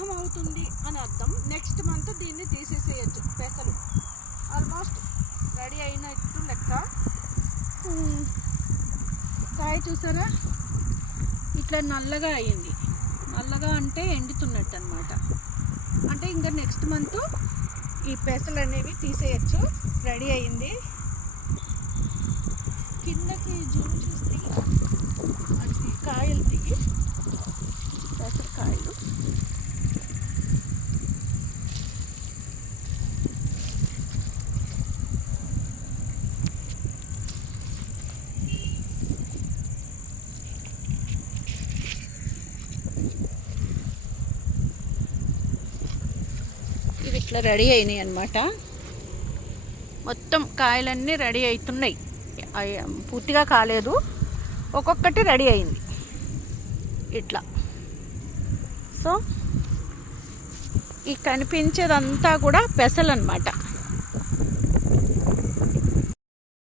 సిద్ధమవుతుంది అని అర్థం. నెక్స్ట్ మంత్ దీన్ని తీసేసేయచ్చు. పెసలు ఆల్మోస్ట్ రెడీ అయినట్టు లెక్క. కాయ చూసారా ఇట్లా నల్లగా అయింది. నల్లగా అంటే ఎండుతున్నట్టు అనమాట. అంటే ఇంకా నెక్స్ట్ మంత్ ఈ పెసలు అనేవి తీసేయచ్చు. రెడీ అయింది. కిందకి జూమ్ చూస్తే అది కాయలు దిగి పెసరకాయలు. ఇవి ఇట్లా రెడీ అయినాయి అన్నమాట. మొత్తం కాయలన్నీ రెడీ అవుతున్నాయి. పూర్తిగా కాలేదు, ఒక్కొక్కటి రెడీ అయింది ఇట్లా. సో ఈ కనిపించేదంతా కూడా పెసలు అన్నమాట.